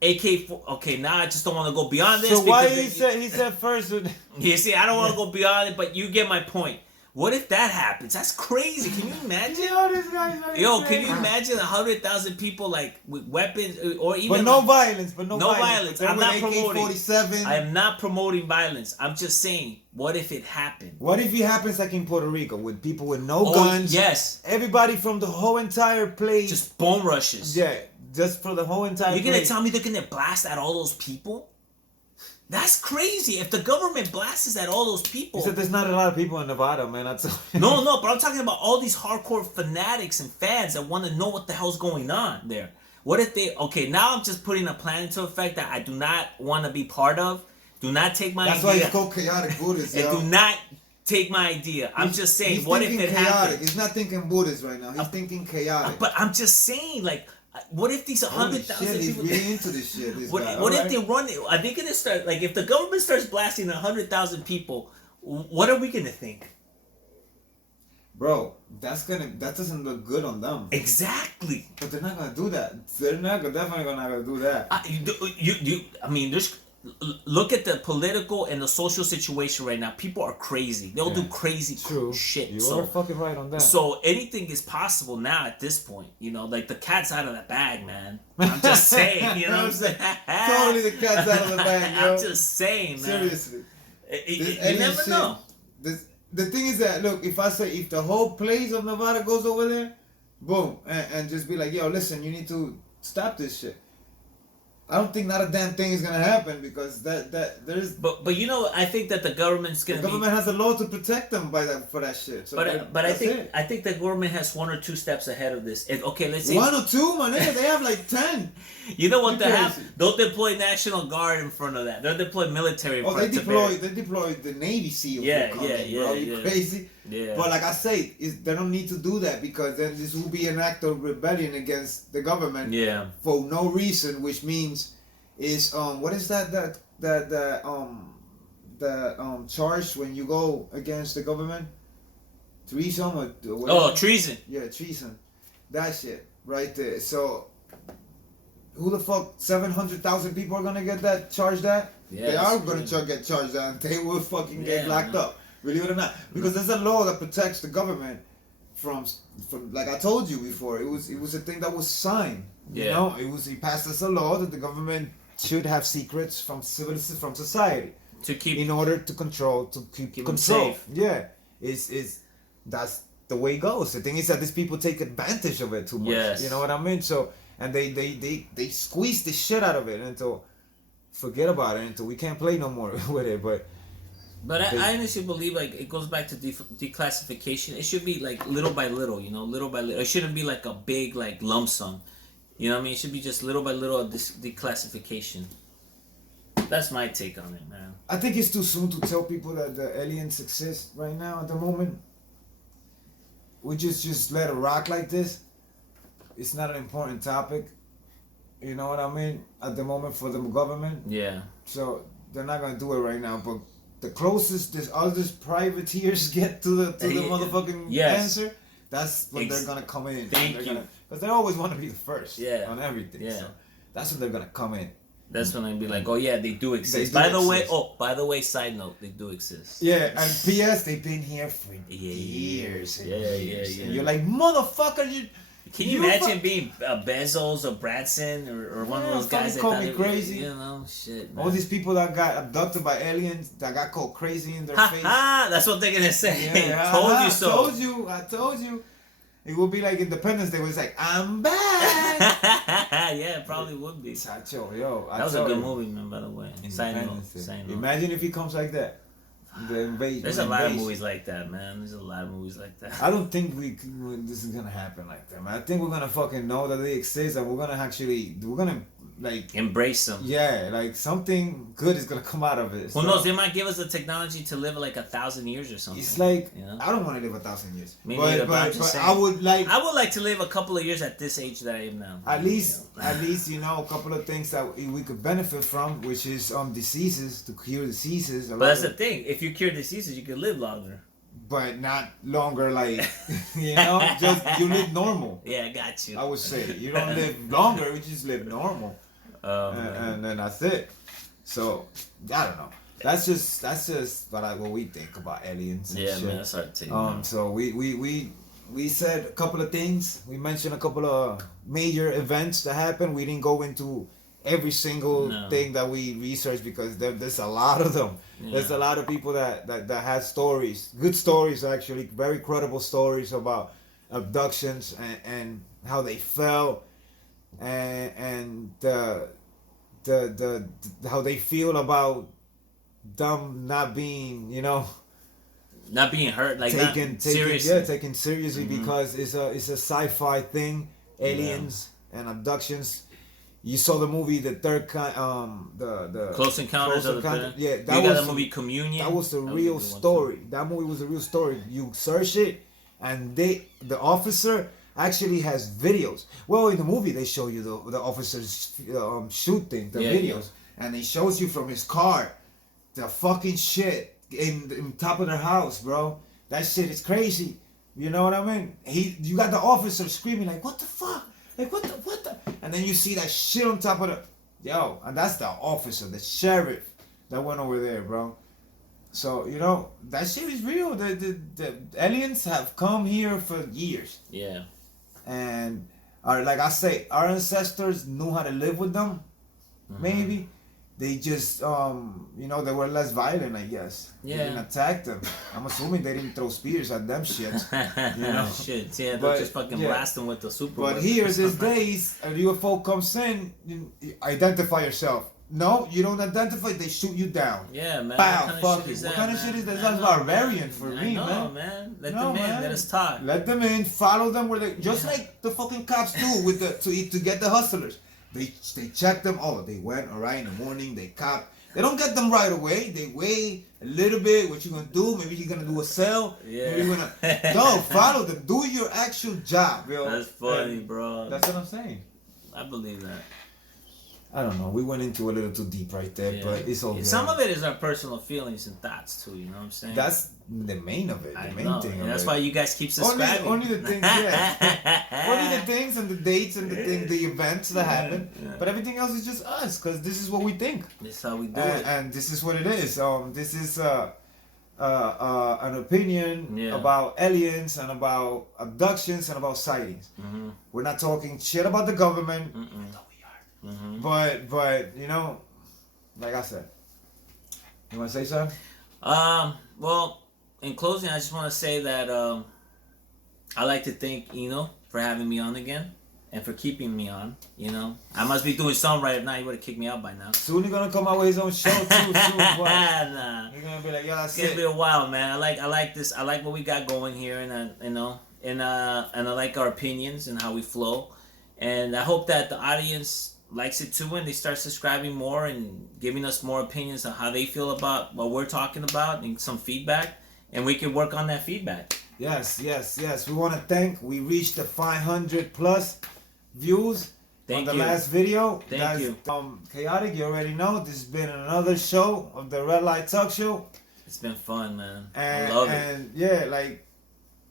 AK-4. Okay, now I just don't want to go beyond this. So why he said first? You see, I don't want to go beyond it, but you get my point. What if that happens? That's crazy. Can you imagine? Can you imagine 100,000 people like with weapons or even? But no violence. No violence. I'm not promoting. AK-47. I am not promoting violence. I'm just saying, what if it happened? What if it happens like in Puerto Rico with people with no guns? Yes. Everybody from the whole entire place. Just bone rushes. Yeah, just for the whole entire. You're gonna tell me they're gonna blast at all those people? That's crazy. If the government blasts at all those people. You said there's not a lot of people in Nevada, man. No, but I'm talking about all these hardcore fanatics and fans that want to know what the hell's going on there. What if they... Okay, now I'm just putting a plan into effect that I do not want to be part of. Do not take my idea. That's why it's called Chaoticbuddhist, and do not take my idea. I'm just saying, what if it happens? He's not thinking Buddhist right now. He's thinking chaotic. But I'm just saying, like... What if these 100,000 people... He's really into this shit. What if they run... Are they going to start... Like, if the government starts blasting 100,000 people, what are we going to think? Bro, that doesn't look good on them. Exactly. But they're not going to do that. They're definitely not going to do that. I mean, there's... Look at the political and the social situation right now. People are crazy. They'll do crazy shit. You are fucking right on that. So anything is possible now at this point. You know, like the cat's out of the bag, man. I'm just saying. You know what I'm saying? Totally the cat's out of the bag, yo. I'm just saying, man. Seriously. You never know. The thing is that, look, if the whole place of Nevada goes over there, boom, and just be like, yo, listen, you need to stop this shit. I don't think not a damn thing is gonna happen because there's. But you know, I think that the government's gonna. The government has a law to protect them for that shit. So but I think the government has 1 or 2 steps ahead of this. Okay, let's say 1 or 2, my nigga. They have like 10. You know what they have? They'll deploy National Guard in front of that. They'll deploy military. They deploy the Navy SEALs. Yeah, bro. You crazy? Yeah. But like I say, they don't need to do that because then this will be an act of rebellion against the government. Yeah. For no reason, which means is what is that charge when you go against the government? Treason or treason. Yeah, treason. That shit right there. So who the fuck 700,000 people are gonna get that charged that? Yeah, they are gonna get charged that and they will fucking get locked up. Believe it or not. Because there's a law that protects the government from like I told you before, it was a thing that was signed. Yeah. You know, he passed us a law that the government should have secrets from society. To keep in order to keep control. Safe. Yeah. That's the way it goes. The thing is that these people take advantage of it too much. Yes. You know what I mean? So and they squeeze the shit out of it until forget about it until we can't play no more with it. But I honestly believe like it goes back to declassification. It should be like little by little, you know, little by little. It shouldn't be like a big like lump sum. You know what I mean? It should be just little by little declassification. That's my take on it, man. I think it's too soon to tell people that the aliens exist right now at the moment. We just let it rock like this. It's not an important topic. You know what I mean? At the moment for the government. Yeah. So they're not gonna do it right now, but the closest this others privateers get to the motherfucking answer, that's when they're gonna come in. Thank you. Because they always want to be the first on everything. Yeah. So that's when they're gonna come in. That's when I'd be like, oh yeah, they do exist. By the way, side note, they do exist. Yeah, and P.S. they've been here for years and years. And you're like, motherfucker, Can you imagine being Bezos or Branson or one of those guys that call me crazy? You know, shit. Man. All these people that got abducted by aliens that got called crazy in their face. That's what they're gonna say. Yeah, Told you so. I told you. It would be like Independence Day, where it's like, I'm back. Yeah, it probably would be. Chacho, yo, that was a good movie, man. By the way, Side note. Imagine if he comes like that. There's a lot of movies like that, man. There's a lot of movies like that. I don't think this is gonna happen like that, man. I think we're gonna fucking know that they exist, and we're gonna like embrace them. Yeah, like something good is gonna come out of it. Who knows? They might give us the technology to live like 1,000 years or something. It's like I don't want to live 1,000 years. But I would like to live a couple of years at this age that I am now. At least a couple of things that we could benefit from, which is diseases, to cure diseases. But that's the thing. If you cure diseases, you can live longer. But not longer, like, just you live normal. Yeah, I got you. I would say you don't live longer, you just live normal. And then that's it. So I don't know. That's just what we think about aliens. And shit. Man, that's our take. So we said a couple of things. We mentioned a couple of major events that happened. We didn't go into every single thing that we researched because there's a lot of them. Yeah. There's a lot of people that have stories, good stories actually, very credible stories about abductions and how they fell. And the how they feel about them not being not being hurt, like taken seriously because it's a sci-fi thing, aliens and abductions. You saw the movie The Third Kind, the Close Encounters of the Third. Yeah, that was the movie Communion. That was the real story. That movie was a real story. You search it, and the officer actually has videos. Well, in the movie they show you the officers shooting the videos, and he shows you from his car the fucking shit in top of their house, bro. That shit is crazy. You know what I mean? You got the officer screaming like, "What the fuck? Like what the?" And then you see that shit on top of and that's the officer, the sheriff that went over there, bro. So that shit is real. The aliens have come here for years. Yeah. And like I say, our ancestors knew how to live with them. Mm-hmm. Maybe they just they were less violent, I guess. Yeah. They didn't attack them. I'm assuming they didn't throw spears at them shit. Shit. Yeah, they just fucking blast them with the super. But here these days, a UFO comes in, identify yourself. No, you don't identify, they shoot you down. Yeah, man. Bow, fuck you. What kind of shit is that? That's barbarian for me, man. Let them in, let us talk. Let them in, follow them where they just like the fucking cops do with to get the hustlers. They check them. Oh, they went alright in the morning. They cop. They don't get them right away. They wait a little bit. What you gonna do? Maybe you're gonna do a sale. Yeah. Maybe you're gonna no follow them. Do your actual job, yo. That's funny, bro. That's what I'm saying. I believe that. I don't know. We went into a little too deep right there, but it's all good. Some of it is our personal feelings and thoughts too. You know what I'm saying? That's the main of it. The main thing. That's why you guys keep subscribing. Only the things, only the things and the dates and the events that happen. Yeah. But everything else is just us, because this is what we think. This is how we do it. And this is what it is. This is an opinion about aliens and about abductions and about sightings. Mm-hmm. We're not talking shit about the government. Mm-hmm. But like I said, you want to say something? Well, in closing, I just want to say that I like to thank Eno for having me on again and for keeping me on. I must be doing something right. If not, he would have kicked me out by now. Soon he's gonna come out with his own show too. Nah, he's gonna be like, "Yo, it's gonna be a while, man. I like this. I like what we got going here, and and I like our opinions and how we flow, and I hope that the audience likes it too, and they start subscribing more and giving us more opinions on how they feel about what we're talking about and some feedback, and we can work on that feedback. Yes. We want to we reached the 500 plus views on the last video. Thank you. Chaotic, you already know, this has been another show of the Red Light Talk Show. It's been fun, man. And, I love it. And yeah,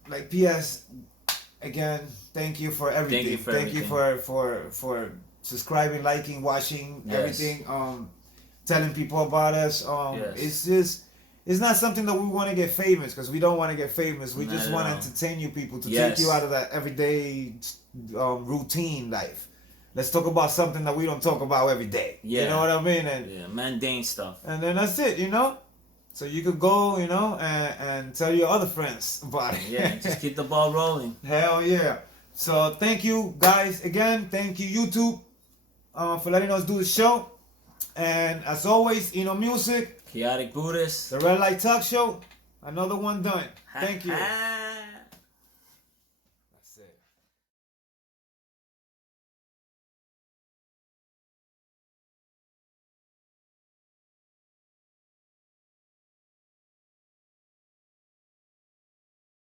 like P.S. Again, thank you for everything. Thank you for subscribing, liking, watching, Yes. everything. Telling people about us. Yes. It's not something that we want to get famous, because we don't want to get famous. We Not just at want to all. entertain you people, to Yes. take you out of that everyday routine life. Let's talk about something that we don't talk about every day. Yeah. You know what I mean? And Yeah, mundane stuff. and then that's it, you know? So you could go, you know, and tell your other friends about it. Yeah, just keep the ball rolling. Hell yeah. So thank you guys again. Thank you YouTube for letting us do the show. And as always, Innomuzik, Chaotic Buddhist. the Red Light Talk Show, another one done. Thank you. Ha-ha.